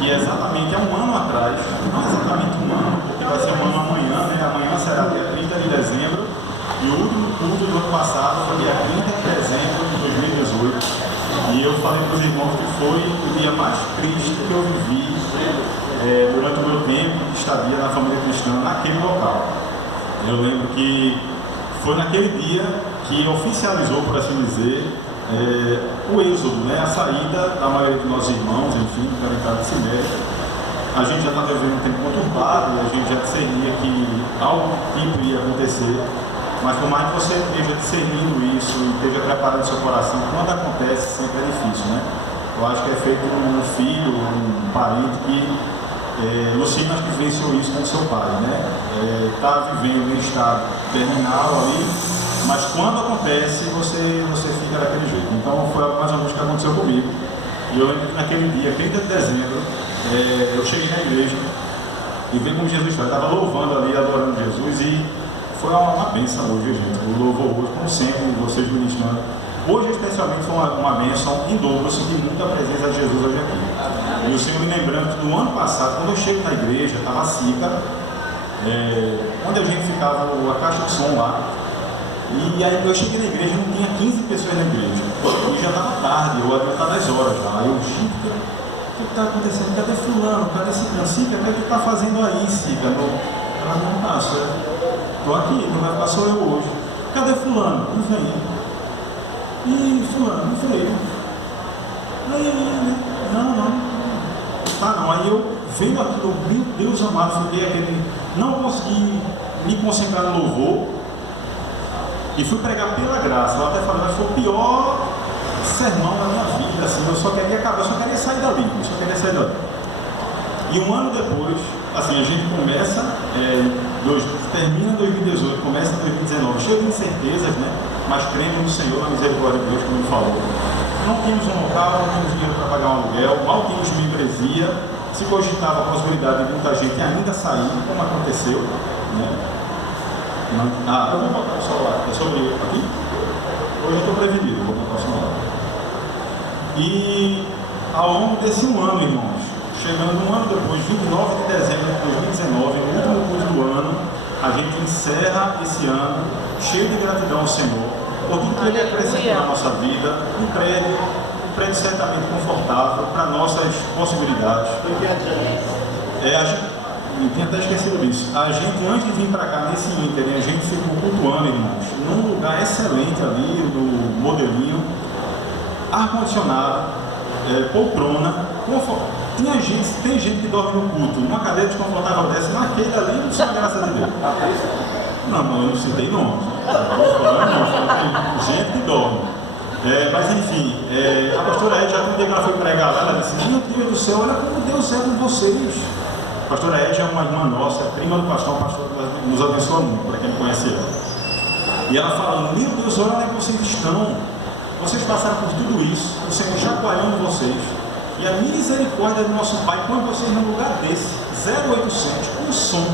que exatamente há um ano atrás, não exatamente um ano, porque vai ser um ano amanhã, né? Amanhã será dia 30 de dezembro, e o último culto do ano passado foi dia 30 de dezembro de 2018. E eu falei para os irmãos que foi o dia mais triste que eu vivi durante o meu tempo de estadia na família cristã naquele local. Eu lembro que foi naquele dia que oficializou, por assim dizer, o êxodo, né? A saída da maioria dos nossos irmãos, enfim, para entrar nesse mérito. A gente já está vivendo um tempo conturbado, a gente já discernia que algo tipo ia acontecer, mas por mais que você esteja discernindo isso e esteja preparando seu coração, quando acontece sempre é difícil, né? Eu acho que é feito um filho, um parente que Lucina acho que vivenciou isso com seu pai, né? Está vivendo em estado terminal ali, mas quando acontece, você fica daquele jeito. Então foi mais ou menos o que aconteceu comigo. E eu lembro que naquele dia, 30 de dezembro, eu cheguei na igreja e vi como Jesus estava. Eu estava louvando ali, adorando Jesus, e foi uma bênção hoje, gente. O louvor hoje, como sempre, vocês ministrando. Hoje, especialmente, foi uma bênção em dobro. Eu senti muita presença de Jesus hoje aqui. E o Senhor me lembrando que no ano passado, quando eu chego na igreja, estava a Sica, onde a gente ficava, a caixa de som lá. E aí eu cheguei na igreja, não tinha 15 pessoas na igreja. E já estava tarde, eu adiantava das horas já. Aí eu, gente, o que está acontecendo? Cadê fulano? Cadê Sica? Sica, o que é que está fazendo aí, Sica? Ela não passa. Estou aqui, não vai ficar só eu hoje. Cadê fulano? Não vem. E fulano? Não veio. Aí, não. Tá não. Aí eu vendo aquilo, meu Deus amado, fiquei aquele. Não consegui me concentrar no louvor. E fui pregar pela graça. Eu até falei, mas foi o pior sermão da minha vida, assim, eu só queria acabar, eu só queria sair dali. E um ano depois, assim, a gente começa, termina 2018, começa 2019, cheio de incertezas, né? Mas crendo no Senhor, na misericórdia de Deus, como ele falou. Não tínhamos um local, não tínhamos dinheiro para pagar um aluguel, mal tínhamos membresia, se cogitava a possibilidade de muita gente ainda sair, como aconteceu, né? Eu vou botar o celular, é sobre eu aqui. Hoje eu estou prevenido, vou botar o celular. E ao longo desse um ano, irmãos, chegando um ano depois, 29 de dezembro de 2019, no último curso do ano, a gente encerra esse ano cheio de gratidão ao Senhor por tudo que Ele acrescentou na nossa vida, um prédio certamente confortável para nossas possibilidades. Eu tinha até esquecido disso. A gente, antes de vir para cá nesse ínterim, a gente ficou cultuando, irmãos, num lugar excelente ali, do modelinho, ar-condicionado, poltrona, conforto. Tem gente que dorme no culto, numa cadeira desconfortável dessa, naquele ali, não só graças a Deus. Não, eu não citei nomes. Tem gente que dorme. Mas enfim, a pastora Ed, já quando ela foi pregar lá, ela disse, meu Deus do céu, olha como Deus é com vocês. A pastora Ed é uma irmã nossa, prima do pastor, um pastor que nos abençoa muito, para quem conhece ela. E ela falando, meu Deus, olha onde é que vocês estão. Vocês passaram por tudo isso, o Senhor chacoalhando vocês. E a misericórdia do nosso Pai põe vocês num lugar desse, 0800, com som,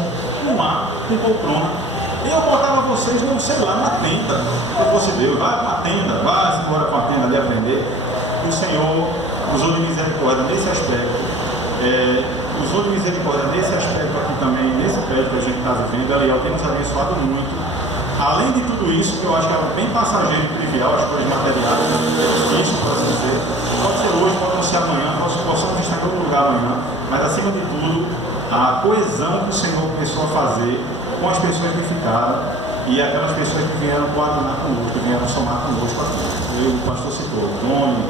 com ar, com poltrona. Eu botava vocês, não sei lá, na tenda. Se fosse Deus, vai para uma tenda, vai embora para uma tenda ali aprender. O Senhor usou de misericórdia nesse aspecto. Usou de misericórdia nesse aspecto aqui também, nesse prédio que a gente está vivendo. Aliás, tem nos abençoado muito. Além de tudo isso, que eu acho que é bem passageiro e trivial, as coisas materiais, isso pode dizer, pode ser hoje, pode não ser amanhã, nós possamos estar em outro lugar amanhã, mas acima de tudo, a coesão que o Senhor começou a fazer com as pessoas que ficaram e aquelas pessoas que vieram coadunar conosco, que vieram somar conosco aqui. O pastor citou, o Tony,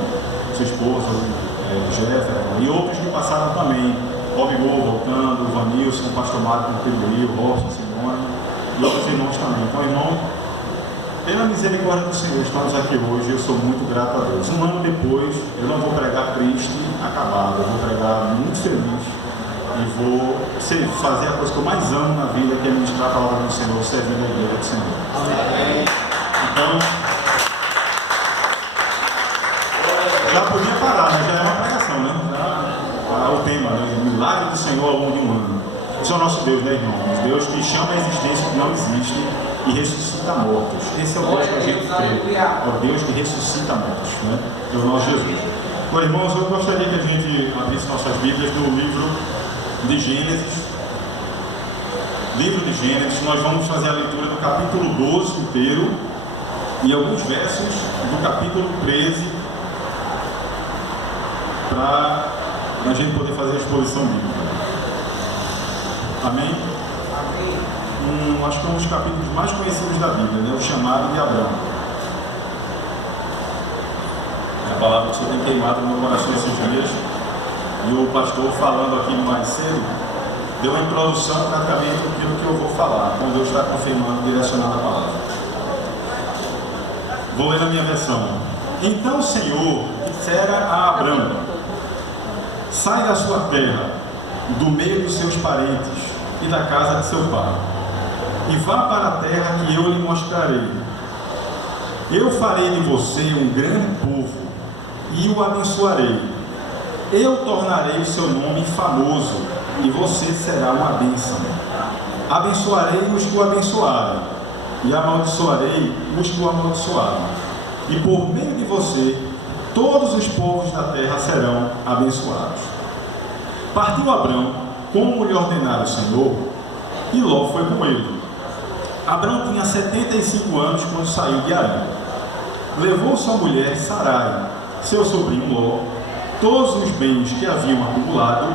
sua esposa, o Jefferson, e outros que passaram também, Bob Gol voltando, o Vanilson, o pastor Mário contribuiu, o Robson, Simone, e outros irmãos também. Então, irmão, pela misericórdia do Senhor, estamos aqui hoje, eu sou muito grato a Deus. Um ano depois, eu não vou pregar triste, acabado, eu vou pregar muito feliz e vou fazer a coisa que eu mais amo na vida, que é ministrar a palavra do Senhor, servindo a igreja do Senhor. Então, já podia parar, mas já é uma pregação, né? O tema, né? O milagre do Senhor ao longo de um ano. Esse é o nosso Deus, né, irmãos? Deus que chama a existência que não existe e ressuscita mortos. Esse é o Deus que a gente crê. É o Deus que ressuscita mortos, né? É o nosso Jesus. Bom, irmãos, eu gostaria que a gente abrisse nossas vidas. Bíblias no livro de Gênesis. Livro de Gênesis, nós vamos fazer a leitura do capítulo 12 inteiro e alguns versos do capítulo 13 para a gente poder fazer a exposição bíblica. Amém? Acho que é um dos capítulos mais conhecidos da Bíblia, né? O chamado de Abraão. A palavra que o Senhor tem queimado no meu coração esses dias, e o pastor falando aqui mais cedo, deu uma introdução praticamente daquilo que eu vou falar, quando Deus está confirmando, direcionando a palavra. Vou ler na minha versão. Então o Senhor dissera a Abraão: sai da sua terra, do meio dos seus parentes e da casa de seu pai, e vá para a terra que eu lhe mostrarei. Eu farei de você um grande povo e o abençoarei. Eu tornarei o seu nome famoso e você será uma bênção. Abençoarei os que o abençoarem e amaldiçoarei os que o amaldiçoarem. E por meio de você, todos os povos da terra serão abençoados. Partiu Abrão, como lhe ordenara o Senhor, e Ló foi com ele. Abrão tinha 75 anos quando saiu de Harã. Levou sua mulher Sarai, seu sobrinho Ló, todos os bens que haviam acumulado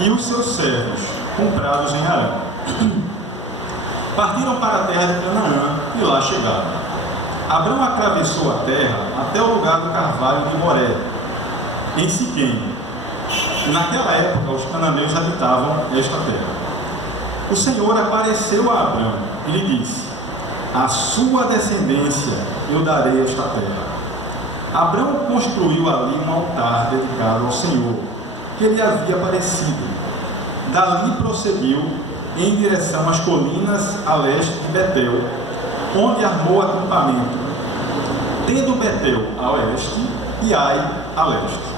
e os seus servos comprados em Harã. Partiram para a terra de Canaã e lá chegaram. Abrão atravessou a terra até o lugar do carvalho de Moré, em Siquém. Naquela época os cananeus habitavam esta terra. O Senhor apareceu a Abrão e lhe disse: a sua descendência eu darei esta terra. Abrão construiu ali um altar dedicado ao Senhor, que lhe havia aparecido. Dali prosseguiu em direção às colinas a leste de Betel, onde armou acampamento, tendo Betel a oeste e Ai a leste.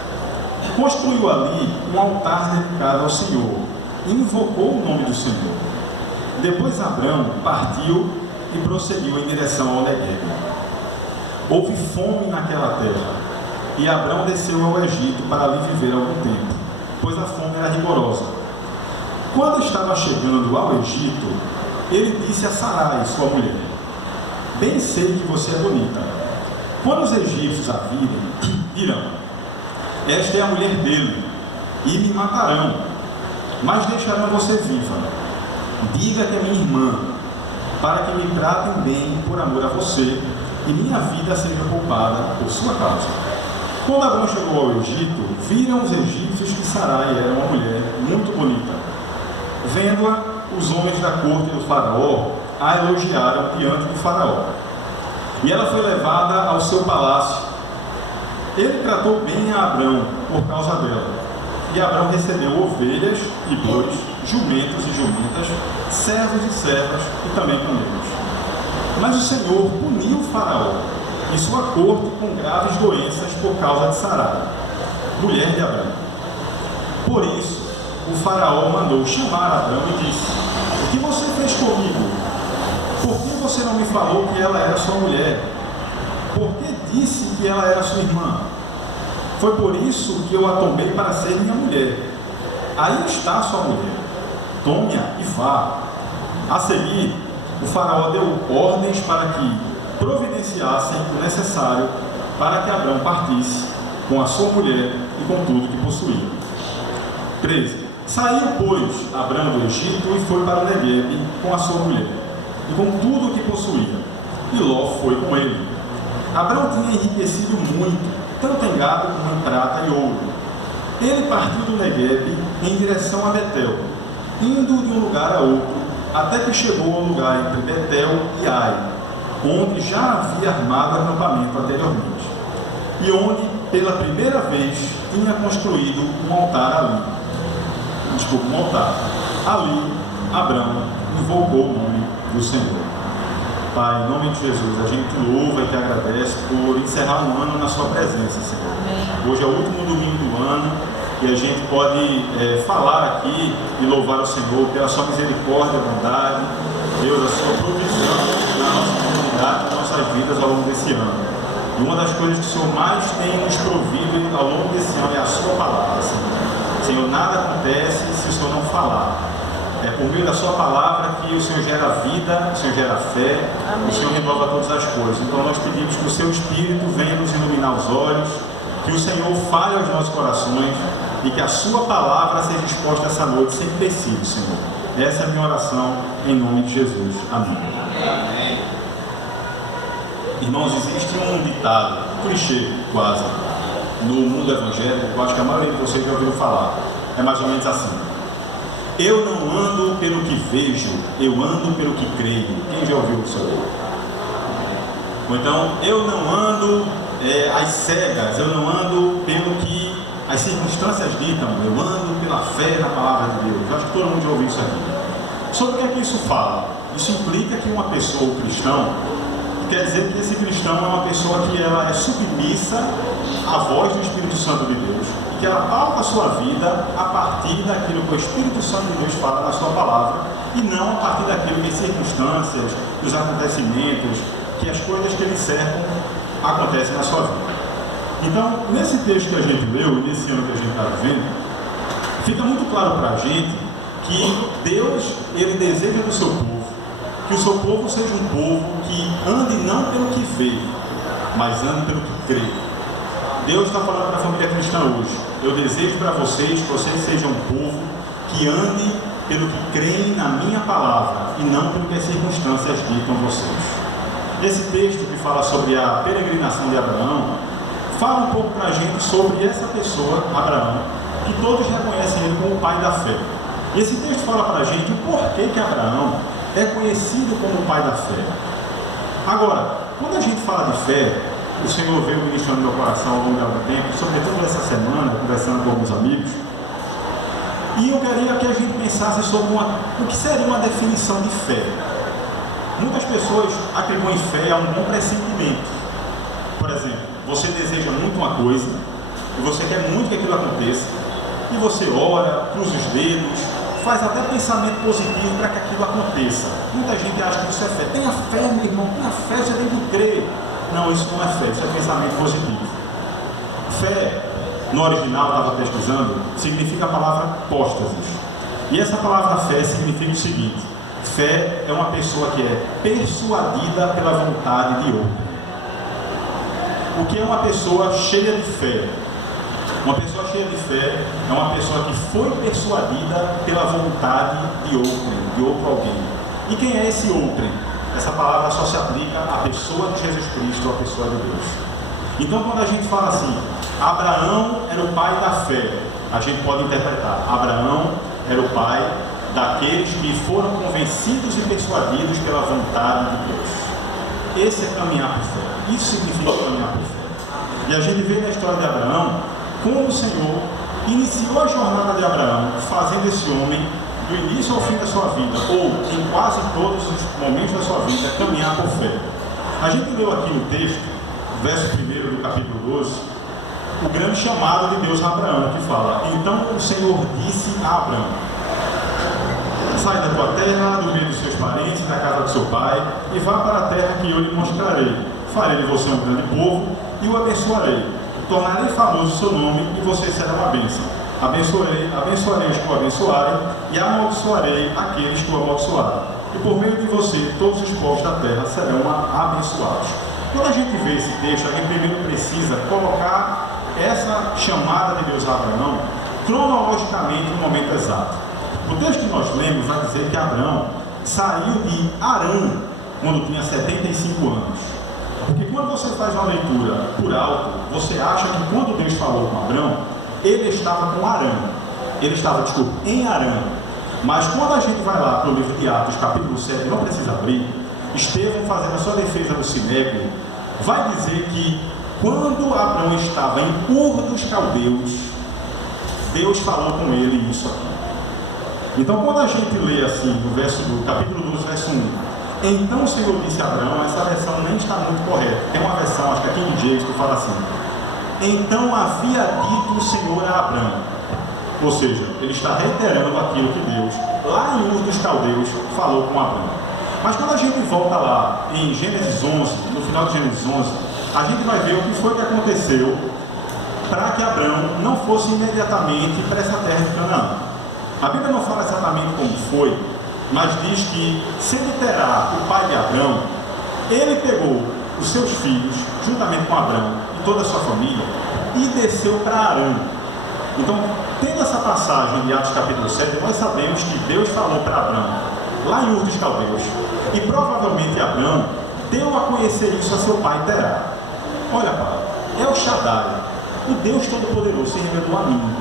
Construiu ali um altar dedicado ao Senhor e invocou o nome do Senhor. Depois Abrão partiu e prosseguiu em direção ao Negueb. Houve fome naquela terra, e Abrão desceu ao Egito para ali viver algum tempo, pois a fome era rigorosa. Quando estava chegando ao Egito, ele disse a Sarai, sua mulher: bem sei que você é bonita. Quando os egípcios a virem, dirão: esta é a mulher dele, e me matarão, mas deixarão você viva. Diga que é minha irmã, para que me tratem bem por amor a você, e minha vida seja poupada por sua causa. Quando Abrão chegou ao Egito, viram os egípcios que Sarai era uma mulher muito bonita. Vendo-a, os homens da corte do faraó a elogiaram diante do faraó. E ela foi levada ao seu palácio. Ele tratou bem a Abrão por causa dela. E Abrão recebeu ovelhas e bois, jumentos e jumentas, servos e servas e também camelos. Mas o Senhor puniu o faraó e sua corte com graves doenças por causa de Sarai, mulher de Abrão. Por isso, o faraó mandou chamar Abrão e disse: o que você fez comigo? Por que você não me falou que ela era sua mulher? Por que disse que ela era sua irmã? Foi por isso que eu a tomei para ser minha mulher. Aí está sua mulher. Tome-a e vá. A seguir, o faraó deu ordens para que providenciassem o necessário para que Abrão partisse com a sua mulher e com tudo que possuía. 13. Saiu, pois, Abrão do Egito e foi para o Negueb com a sua mulher e com tudo o que possuía. E Ló foi com ele. Abrão tinha enriquecido muito, tanto em gado como em prata e ouro. Ele partiu do Negueb em direção a Betel, indo de um lugar a outro, até que chegou ao lugar entre Betel e Ai, onde já havia armado acampamento anteriormente, e onde, pela primeira vez, tinha construído um altar ali. Um altar. Ali, Abrão invocou o nome do Senhor. Pai, em nome de Jesus, a gente louva e te agradece por encerrar um ano na sua presença, Senhor. Amém. Hoje é o último domingo do ano e a gente pode falar aqui e louvar o Senhor pela sua misericórdia, bondade, Deus, a sua provisão na nossa comunidade, nas nossas vidas ao longo desse ano. E uma das coisas que o Senhor mais tem nos provido ao longo desse ano é a sua palavra, Senhor. Senhor, nada acontece se o Senhor não falar. É por meio da sua palavra que o Senhor gera vida, o Senhor gera fé, amém. O Senhor renova todas as coisas. Então nós pedimos que o seu Espírito venha nos iluminar os olhos, que o Senhor fale aos nossos corações e que a sua palavra seja exposta essa noite sem empecilho, Senhor. Essa é a minha oração em nome de Jesus. Amém. Amém. Irmãos, existe um ditado, um clichê quase, no mundo evangélico, eu acho que a maioria de vocês já ouviram falar. É mais ou menos assim: eu não ando pelo que vejo, eu ando pelo que creio. Quem já ouviu isso aí? Ou então, eu não ando às cegas, eu não ando pelo que as circunstâncias ditam, eu ando pela fé na palavra de Deus. Eu acho que todo mundo já ouviu isso aqui. Sobre o que isso fala? Isso implica que uma pessoa, o cristão, quer dizer que esse cristão é uma pessoa que ela é submissa à voz do Espírito Santo de Deus, e que ela pauta a sua vida a partir daquilo que o Espírito Santo de Deus fala na sua palavra, e não a partir daquilo que as circunstâncias, os acontecimentos, que as coisas que lhe cercam acontecem na sua vida. Então, nesse texto que a gente leu, nesse ano que a gente está vivendo, fica muito claro para a gente que Deus, Ele deseja do seu povo, que o seu povo seja um povo que ande não pelo que vê, mas ande pelo que crê. Deus está falando para a família cristã hoje: eu desejo para vocês que vocês sejam um povo que ande pelo que creem na minha palavra e não pelo que as circunstâncias ditam vocês. Esse texto que fala sobre a peregrinação de Abraão fala um pouco para a gente sobre essa pessoa, Abraão, que todos reconhecem ele como o pai da fé. E esse texto fala para a gente o porquê que Abraão é conhecido como o pai da fé. Agora, quando a gente fala de fé, o Senhor veio ministrando no meu coração ao longo do tempo, sobretudo essa semana, conversando com alguns amigos, e eu queria que a gente pensasse sobre o que seria uma definição de fé. Muitas pessoas atribuem fé a um bom pressentimento. Por exemplo, você deseja muito uma coisa, e você quer muito que aquilo aconteça, e você ora, cruza os dedos, faz até pensamento positivo para que aquilo aconteça. Muita gente acha que isso é fé. Tenha fé, meu irmão, tenha fé, você tem que crer. Não, isso não é fé, isso é pensamento positivo. Fé, no original, estava pesquisando, significa a palavra póstasis. E essa palavra fé significa o seguinte: fé é uma pessoa que é persuadida pela vontade de outro. O que é uma pessoa cheia de fé? Uma pessoa cheia de fé é uma pessoa que foi persuadida pela vontade de outro alguém. E quem é esse outrem? Essa palavra só se aplica à pessoa de Jesus Cristo, à pessoa de Deus. Então, quando a gente fala assim, Abraão era o pai da fé, a gente pode interpretar: Abraão era o pai daqueles que foram convencidos e persuadidos pela vontade de Deus. Esse é caminhar por fé. Isso significa caminhar por fé. E a gente vê na história de Abraão como o Senhor iniciou a jornada de Abraão, fazendo esse homem, do início ao fim da sua vida, ou em quase todos os momentos da sua vida, caminhar por fé. A gente leu aqui no texto, verso 1 do capítulo 12, o grande chamado de Deus a Abraão, que fala: então o Senhor disse a Abraão: sai da tua terra, do meio dos seus parentes, da casa do seu pai, e vá para a terra que eu lhe mostrarei. Farei de você um grande povo e o abençoarei. Tornarei famoso o seu nome e você será uma bênção. Abençoarei os que o abençoarem e amaldiçoarei aqueles que o amaldiçoarem. E por meio de você, todos os povos da terra serão abençoados. Quando a gente vê esse texto, a gente primeiro precisa colocar essa chamada de Deus a Abraão cronologicamente no momento exato. O texto que nós lemos vai dizer que Abraão saiu de Harã quando tinha 75 anos. Porque quando você faz uma leitura por alto, você acha que quando Deus falou com Abraão, ele estava com Harã. Ele estava, em Harã. Mas quando a gente vai lá para o livro de Atos, capítulo 7, não precisa abrir, Estevão, fazendo a sua defesa do Sinédrio, vai dizer que quando Abraão estava em Ur dos Caldeus, Deus falou com ele isso aqui. Então, quando a gente lê assim, no verso do capítulo 12, verso 1, então o Senhor disse a Abraão, essa versão nem está muito correta. Tem uma versão, acho que aqui em James, que fala assim: então havia dito o Senhor a Abraão. Ou seja, ele está reiterando aquilo que Deus, lá em Ur dos Caldeus, falou com Abraão. Mas quando a gente volta lá em Gênesis 11, no final de Gênesis 11, a gente vai ver o que foi que aconteceu para que Abraão não fosse imediatamente para essa terra de Canaã. A Bíblia não fala exatamente como foi, mas diz que, sendo Terá o pai de Abraão, ele pegou os seus filhos, juntamente com Abraão e toda a sua família, e desceu para Arã. Então, tendo essa passagem de Atos capítulo 7, nós sabemos que Deus falou para Abraão, lá em Ur dos Caldeus, e provavelmente Abraão deu a conhecer isso a seu pai Terá. Olha, pai, El Shaddai, o Deus Todo-Poderoso, se revelou a mim.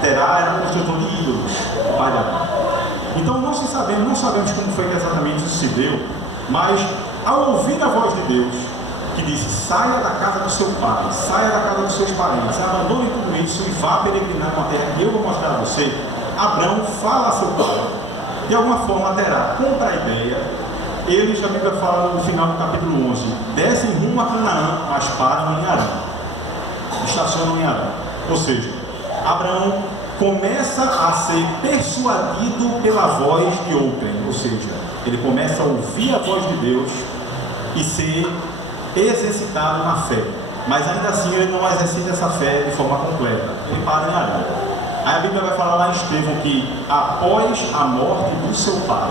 Terá era um construtor de ídolos, o pai de Abraão. Então não sabemos como foi que exatamente isso se deu, mas ao ouvir a voz de Deus, que disse, saia da casa do seu pai, saia da casa dos seus parentes, abandone tudo isso e vá peregrinar numa terra que eu vou mostrar a você, Abraão fala a seu pai. De alguma forma Terá compra a ideia. Eles, a Bíblia fala no final do capítulo 11, descem rumo a Canaã, mas param em Arã, estacionam em Arã. Ou seja, Abraão começa a ser persuadido pela voz de outrem, ou seja, ele começa a ouvir a voz de Deus e ser exercitado na fé, mas ainda assim ele não exercita essa fé de forma completa, ele para em Arã. Aí a Bíblia vai falar lá em Estevão que após a morte do seu pai,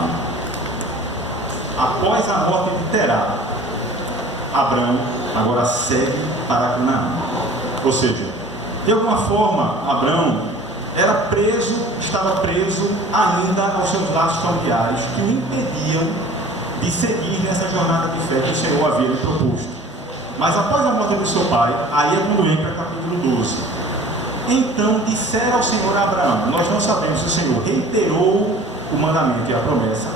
após a morte de Terá, Abraão agora segue para Canaã. Ou seja, de alguma forma, Abraão estava preso ainda aos seus laços familiares que o impediam de seguir nessa jornada de fé que o Senhor havia lhe proposto. Mas após a morte do seu pai, aí é quando entra capítulo 12. Então disseram ao Senhor a Abraão, nós não sabemos se o Senhor reiterou o mandamento e a promessa,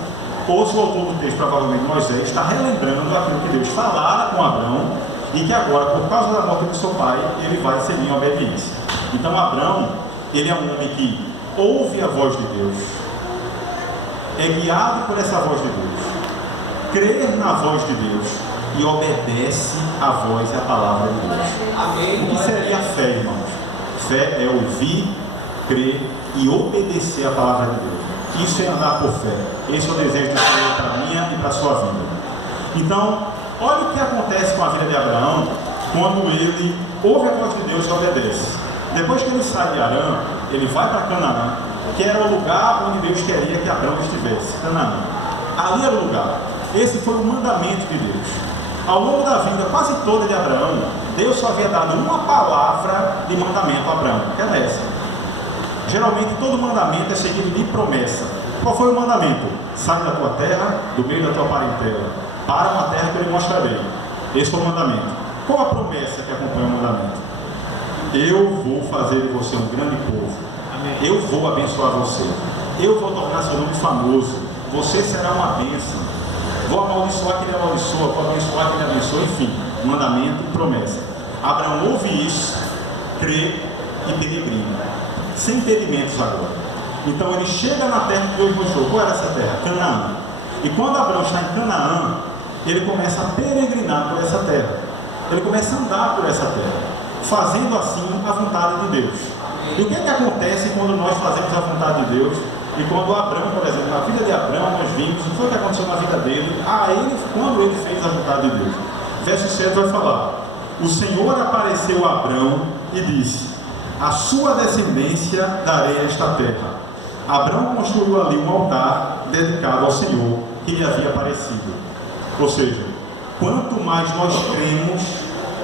ou se o autor do texto, provavelmente Moisés, está relembrando aquilo que Deus falara com Abraão e que agora, por causa da morte do seu pai, ele vai seguir em obediência. Então Abraão, ele é um homem que ouve a voz de Deus, é guiado por essa voz de Deus, crê na voz de Deus e obedece a voz e a palavra de Deus. Amém. O que seria a fé, irmãos? Fé é ouvir, crer e obedecer a palavra de Deus. Isso é andar por fé. Esse é o desejo do Senhor para a minha e para a sua vida. Então, olha o que acontece com a vida de Abraão quando ele ouve a voz de Deus e obedece. Depois que ele sai de Arã, ele vai para Canaã, que era o lugar onde Deus queria que Abraão estivesse. Canaã. Ali era o lugar. Esse foi o mandamento de Deus. Ao longo da vida quase toda de Abraão, Deus só havia dado uma palavra de mandamento a Abraão, que era essa. Geralmente todo mandamento é seguido de promessa. Qual foi o mandamento? Sai da tua terra, do meio da tua parentela, para uma terra que eu lhe mostrarei. Esse foi o mandamento. Qual a promessa que acompanha o mandamento? Eu vou fazer de você um grande povo. Amém. Eu vou abençoar você. Eu vou tornar seu nome famoso. Você será uma bênção. Vou amaldiçoar quem ele amaldiçoa, vou abençoar quem ele abençoa. Enfim, mandamento e promessa. Abraão ouve isso, crê e peregrina, sem impedimentos agora. Então ele chega na terra que Deus mostrou. Qual era essa terra? Canaã. E quando Abraão está em Canaã, ele começa a peregrinar por essa terra. Ele começa a andar por essa terra, fazendo assim a vontade de Deus. E o que é que acontece quando nós fazemos a vontade de Deus? E quando Abraão, por exemplo, na vida de Abraão, nós vimos o que foi que aconteceu na vida dele, quando ele fez a vontade de Deus. Verso 7 vai falar: o Senhor apareceu a Abraão e disse: a sua descendência darei a esta terra. Abraão construiu ali um altar dedicado ao Senhor que lhe havia aparecido. Ou seja, quanto mais nós cremos,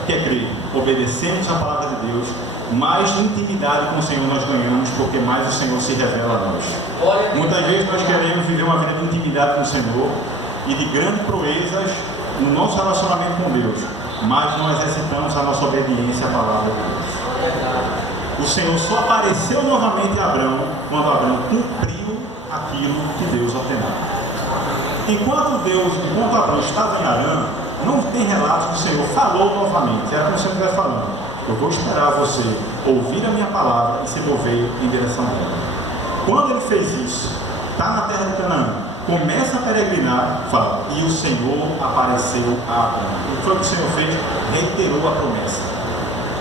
que é crer, obedecemos a palavra de Deus, mais intimidade com o Senhor nós ganhamos, porque mais o Senhor se revela a nós. Muitas vezes nós queremos viver uma vida de intimidade com o Senhor e de grandes proezas no nosso relacionamento com Deus, mas não exercitamos a nossa obediência à palavra de Deus. O Senhor só apareceu novamente a Abraão quando Abraão cumpriu aquilo que Deus ordenava. Enquanto Abraão estava em Arã, não tem relatos que o Senhor falou novamente. Era como se ele estivesse falando: eu vou esperar você ouvir a minha palavra e se mover em direção a ela. Quando ele fez isso, está na terra de Canaã, começa a peregrinar, fala: e o Senhor apareceu a Abraão. O que foi que o Senhor fez? Reiterou a promessa.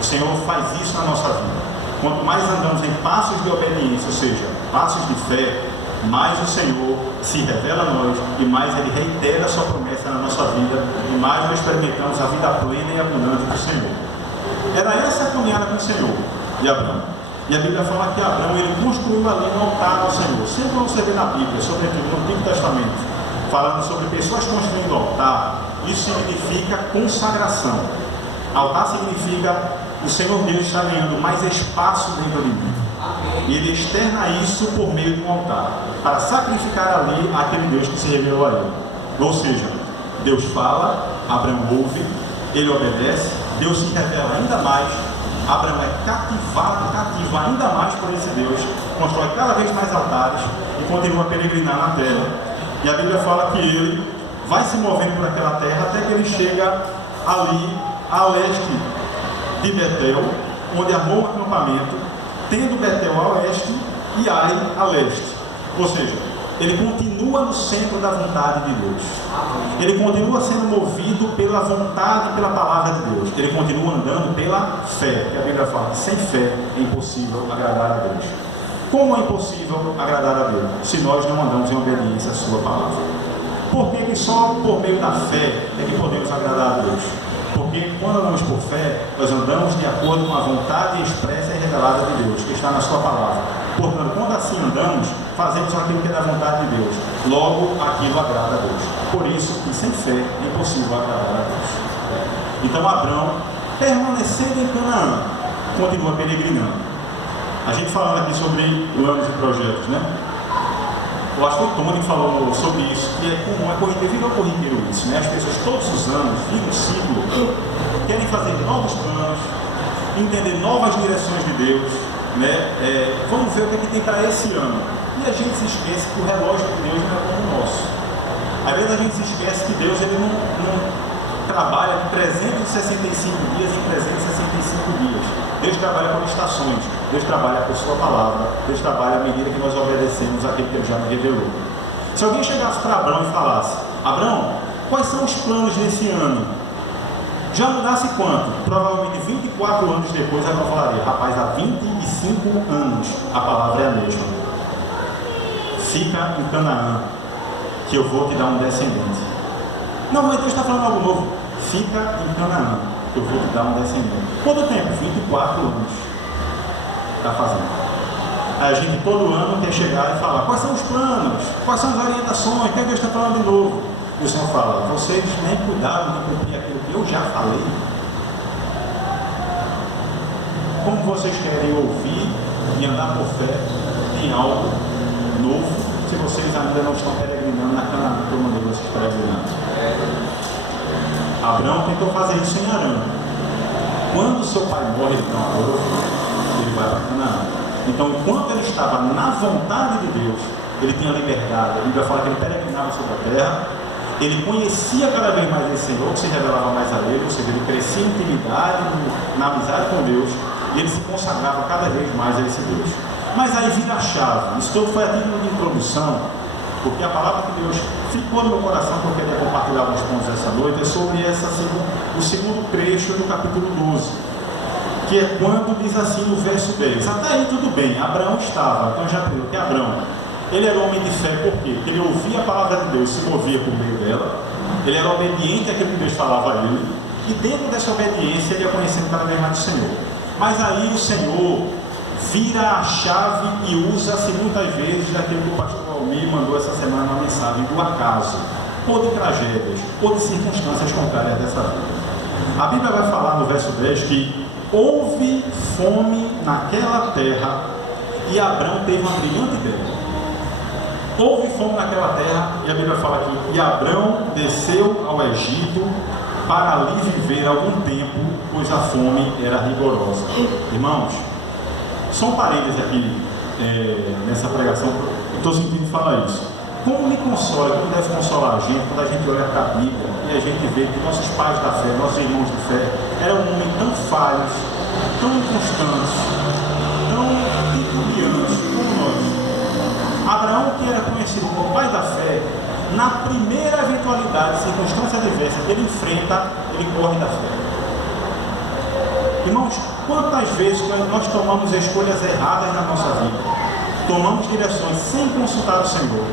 O Senhor faz isso na nossa vida. Quanto mais andamos em passos de obediência, ou seja, passos de fé, mais o Senhor se revela a nós e mais Ele reitera a sua promessa na nossa vida e mais nós experimentamos a vida plena e abundante do Senhor. Era essa a caminhada com o Senhor de Abraão. E a Bíblia fala que Abraão ele construiu ali um altar ao Senhor. Sempre você vê na Bíblia, sobretudo no Antigo Testamento, falando sobre pessoas construindo altar, isso significa consagração. Altar significa o Senhor Deus está ganhando mais espaço dentro de mim. E ele externa isso por meio de um altar, para sacrificar ali aquele Deus que se revelou a ele. Ou seja, Deus fala, Abraão ouve, ele obedece, Deus se revela ainda mais, Abraão é cativa ainda mais por esse Deus, constrói cada vez mais altares e continua a peregrinar na terra. E a Bíblia fala que ele vai se movendo por aquela terra até que ele chega ali a leste de Betel, onde armou um acampamento, tendo Betel a oeste e Ai a leste. Ou seja, ele continua no centro da vontade de Deus. Ele continua sendo movido pela vontade e pela palavra de Deus. Ele continua andando pela fé. E a Bíblia fala que sem fé é impossível agradar a Deus. Como é impossível agradar a Deus se nós não andamos em obediência à sua palavra? Por que só por meio da fé é que podemos agradar a Deus? Porque quando andamos por fé, nós andamos de acordo com a vontade expressa e revelada de Deus, que está na sua palavra. Portanto, quando assim andamos, fazemos aquilo que é da vontade de Deus. Logo, aquilo agrada a Deus. Por isso, que sem fé é impossível agradar a Deus. Então, Abraão, permanecendo em Canaã, continua peregrinando. A gente falando aqui sobre planos e projetos, né? Eu acho que o Tony falou sobre isso, que é comum, é corriqueiro, virou corriqueiro isso, né? As pessoas todos os anos, vivem um ciclo, querem fazer novos planos, entender novas direções de Deus, né? Vamos ver o que é que tem para esse ano. E a gente se esquece que o relógio de Deus não é como o nosso. Às vezes a gente se esquece que Deus ele não trabalha de 365 dias em 365 dias. Deus trabalha por estações, Deus trabalha por sua palavra, Deus trabalha à medida que nós obedecemos aquilo que Ele já nos revelou. Se alguém chegasse para Abraão e falasse: Abraão, quais são os planos desse ano? Já mudasse quanto? Provavelmente 24 anos depois ela falaria: rapaz, há 25 anos a palavra é a mesma. Fica em Canaã, que eu vou te dar um descendente. Não, mas Deus está falando algo novo. Fica em Canaã, que eu vou te dar um descendente. Quanto tempo? 24 anos. Está fazendo. Aí a gente todo ano quer chegar e falar: quais são os planos? Quais são as orientações? O que Deus está falando de novo? E o Senhor fala: vocês nem cuidaram de cumprir aquilo que eu já falei. Como vocês querem ouvir e andar por fé em algo novo, se vocês ainda não estão peregrinando na Canaã que eu mandei vocês peregrinando? Abraão tentou fazer isso em Arã. Quando seu pai morre, ele vai para Canaã. Então, enquanto ele estava na vontade de Deus, ele tinha liberdade. A Bíblia fala que ele peregrinava sobre a terra, ele conhecia cada vez mais esse Senhor, que se revelava mais a ele, ou seja, ele crescia em intimidade, na amizade com Deus, e ele se consagrava cada vez mais a esse Deus. Mas aí vira a chave. Isso tudo foi a título de introdução, porque a palavra que Deus ficou no meu coração, que eu queria compartilhar alguns pontos essa noite, é sobre o segundo trecho do capítulo 12, que é quando diz assim no verso 10. Até aí tudo bem, Abraão estava, então já viu que Abraão, ele era homem de fé, por quê? Porque ele ouvia a palavra de Deus, se movia por meio dela, ele era obediente àquilo que Deus falava a ele, e dentro dessa obediência ele ia conhecendo cada vez mais o Senhor. Mas aí o Senhor vira a chave e usa-se muitas vezes daquilo que o pastor Almir mandou essa semana na mensagem, do acaso, ou de tragédias, ou de circunstâncias contrárias dessa vida. A Bíblia vai falar no verso 10 que houve fome naquela terra e Abraão teve uma brilhante ideia. Houve fome naquela terra e a Bíblia fala aqui: e Abraão desceu ao Egito para ali viver algum tempo, pois a fome era rigorosa. Irmãos, só um parênteses aqui nessa pregação, eu estou sentindo falar isso. Como me consola, como deve consolar a gente quando a gente olha para a Bíblia e a gente vê que nossos pais da fé, nossos irmãos de fé, eram homens tão falhos, tão inconstantes, tão titubeantes como nós. Abraão, que era conhecido como pai da fé, na primeira eventualidade, circunstância adversa que ele enfrenta, ele corre da fé. Irmãos, quantas vezes nós tomamos escolhas erradas na nossa vida, tomamos direções sem consultar o Senhor,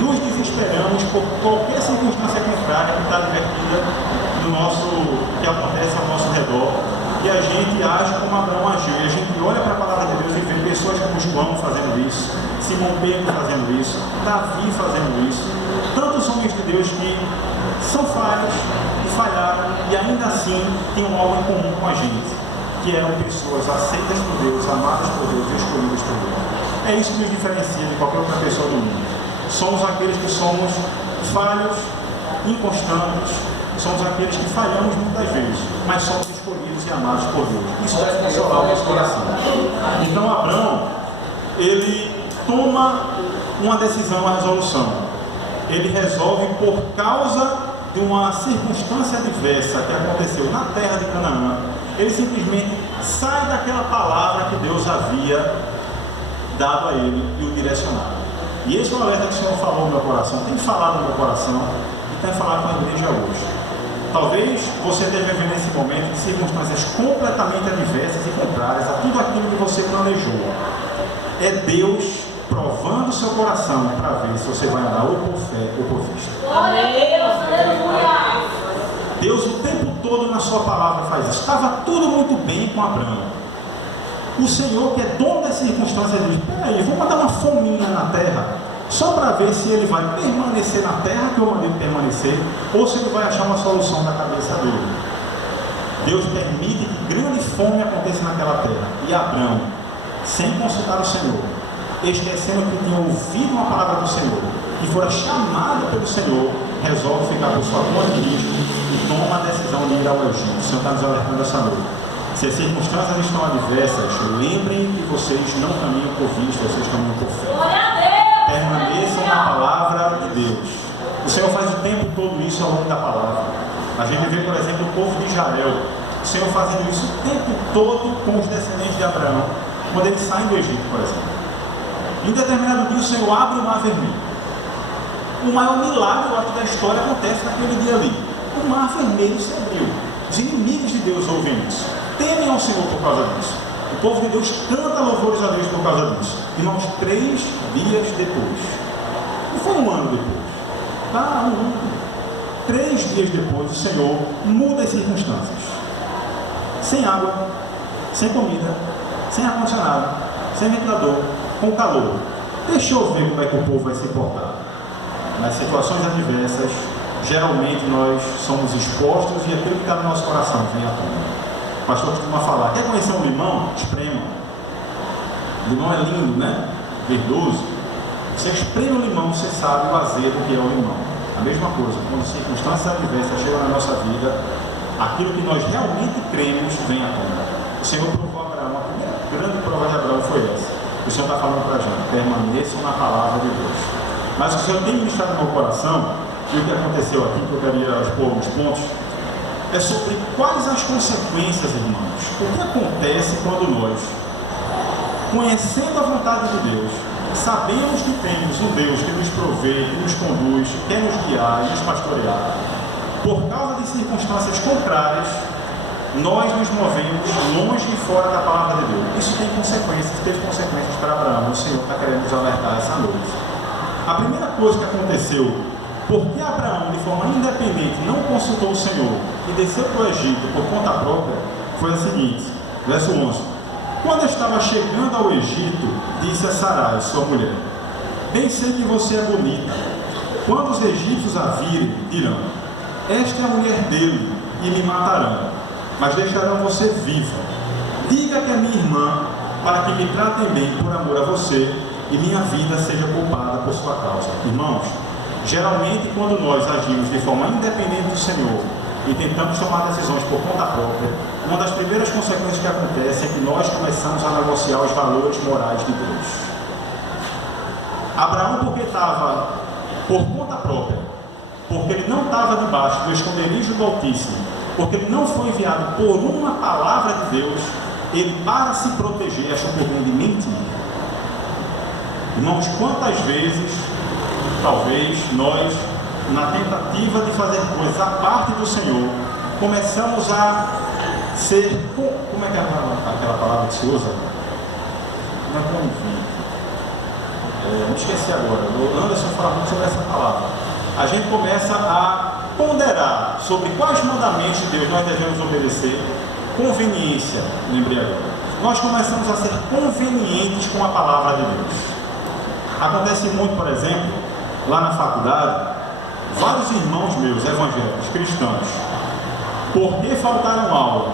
nos desesperamos por qualquer circunstância contrária que está advertida que acontece ao nosso redor, que a gente age como Abraão agiu, e a gente olha para a palavra de Deus e vê pessoas como João fazendo isso, Simão Pedro fazendo isso, Davi fazendo isso, tantos homens de Deus que são falhos e falharam, e ainda assim tinham algo em comum com a gente, que eram pessoas aceitas por Deus, amadas por Deus, escolhidas por Deus. É isso que nos diferencia de qualquer outra pessoa do mundo. Somos aqueles que somos falhos, inconstantes, somos aqueles que falhamos muitas vezes, mas somos escolhidos e amados por Deus. Isso deve consolar o nosso coração. Então Abraão, ele toma uma decisão, uma resolução. Ele resolve, por causa de uma circunstância adversa que aconteceu na terra de Canaã, ele simplesmente sai daquela palavra que Deus havia dado a ele e o direcionado. E esse é o alerta que o Senhor falou no meu coração, tem falado no meu coração e tem falado com a igreja hoje. Talvez você esteja vivendo nesse momento de circunstâncias completamente adversas e contrárias a tudo aquilo que você planejou. É Deus provando o seu coração para ver se você vai andar ou por fé ou por vista. Glória a Deus, aleluia! Deus o tempo todo na sua palavra faz isso. Estava tudo muito bem com Abraão. O Senhor, que é dono das circunstâncias, diz: peraí, vou mandar uma fominha na terra, só para ver se ele vai permanecer na terra que eu mandei permanecer, ou se ele vai achar uma solução da cabeça dele. Deus permite que grande fome aconteça naquela terra. E Abraão, sem consultar o Senhor, esquecendo que tinha ouvido uma palavra do Senhor, que fora chamado pelo Senhor, resolve ficar por sua conta de risco e toma a decisão de ir ao Egito. O Senhor está nos alertando essa noite. Se as circunstâncias estão adversas, lembrem que vocês não caminham por vista, vocês caminham por fé. Permaneçam na palavra de Deus. O Senhor faz o tempo todo isso ao longo da palavra. A gente vê, por exemplo, o povo de Israel, o Senhor fazendo isso o tempo todo com os descendentes de Abraão, quando eles saem do Egito, por exemplo. Em determinado dia, o Senhor abre o mar vermelho. O maior milagre da história acontece naquele dia ali. O mar vermelho se abriu. Os inimigos de Deus ouvem isso. Temem ao Senhor por causa disso. O povo de Deus canta louvores a Deus por causa disso. Irmãos, 3 dias depois, não foi um ano depois, tá? Um ano. 3 dias depois, o Senhor muda as circunstâncias. Sem água, sem comida, sem ar-condicionado, sem ventilador, com calor. Deixa eu ver como é que o povo vai se portar. Nas situações adversas, geralmente nós somos expostos e aquilo que está no nosso coração vem à tona. O pastor costuma falar: quer conhecer um limão? Esprema. O limão é lindo, né? Verdoso. Você espreme o limão, você sabe o azedo que é o limão. A mesma coisa, quando circunstâncias adversas chegam na nossa vida, aquilo que nós realmente cremos vem à tona. O Senhor provou Abraão, a primeira grande prova de Abraão foi essa. O Senhor está falando para a gente: permaneçam na palavra de Deus. Mas o Senhor tem ministrado no meu coração, e o que aconteceu aqui, que eu queria expor alguns pontos, é sobre quais as consequências, irmãos. O que acontece quando nós, conhecendo a vontade de Deus, sabemos que temos um Deus que nos provê, que nos conduz, que quer nos guiar e nos pastorear, por causa de circunstâncias contrárias, nós nos movemos longe e fora da palavra de Deus. Isso tem consequências, teve consequências para Abraão. O Senhor está querendo nos alertar essa noite. A primeira coisa que aconteceu, porque Abraão, de forma independente, não consultou o Senhor e desceu para o Egito por conta própria, foi a seguinte, verso 11: quando estava chegando ao Egito, disse a Sarai, sua mulher: bem sei que você é bonita. Quando os egípcios a virem, dirão: esta é a mulher dele, e me matarão, mas deixarão você viva. Diga que é minha irmã, para que me tratem bem por amor a você, e minha vida seja poupada por sua causa. Irmãos, geralmente quando nós agimos de forma independente do Senhor e tentamos tomar decisões por conta própria, uma das primeiras consequências que acontece é que nós começamos a negociar os valores morais de Deus. Abraão, porque estava por conta própria, porque ele não estava debaixo do esconderijo do Altíssimo, porque ele não foi enviado por uma palavra de Deus, ele, para se proteger, achou por bem de mentir. Irmãos, quantas vezes, talvez, nós, na tentativa de fazer coisas à parte do Senhor, começamos a ser, como é que é aquela palavra que se usa? Não é convite. Me esqueci agora. O Anderson fala muito sobre essa palavra. A gente começa a ponderar sobre quais mandamentos de Deus nós devemos obedecer conveniência, lembrei agora. Nós começamos a ser convenientes com a palavra de Deus. Acontece muito, por exemplo, lá na faculdade, vários irmãos meus, evangélicos, cristãos, porque faltaram aula,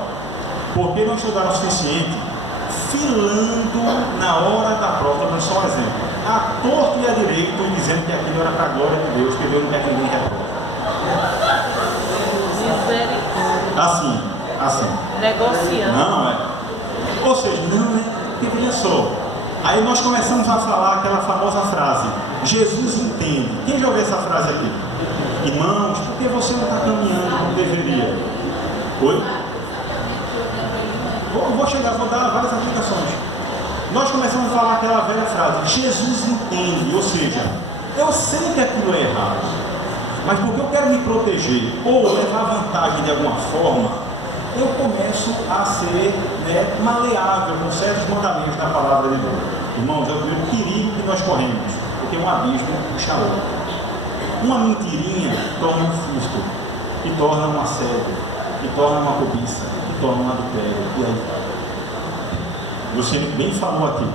porque não estudaram o suficiente, filando na hora da prova, dando só um exemplo, à torta e à direita, dizendo que aquilo era para a glória de Deus, que Deus não quer que ninguém reprova. Assim. Negociando. Não é. Ou seja, não é. Porque veja só. Aí nós começamos a falar aquela famosa frase: Jesus entende. Quem já ouviu essa frase aqui? Irmãos, por que você não está caminhando como deveria? Oi? Vou dar várias aplicações. Nós começamos a falar aquela velha frase: Jesus entende. Ou seja, eu sei que aquilo é errado, mas porque eu quero me proteger ou levar vantagem de alguma forma, eu começo a ser maleável com certos mandamentos da palavra de Deus. Irmãos, é o perigo que nós corremos, porque um abismo puxa outro. Uma mentirinha torna um fusto, e torna um assédio, e torna uma cobiça, e torna um adultério, e aí você bem falou aqui,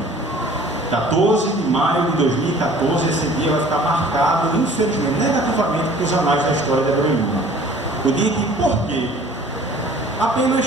14 de maio de 2014, esse dia vai ficar marcado, infelizmente, negativamente, para os anais da história da Agronomia. O dia que, por quê? Apenas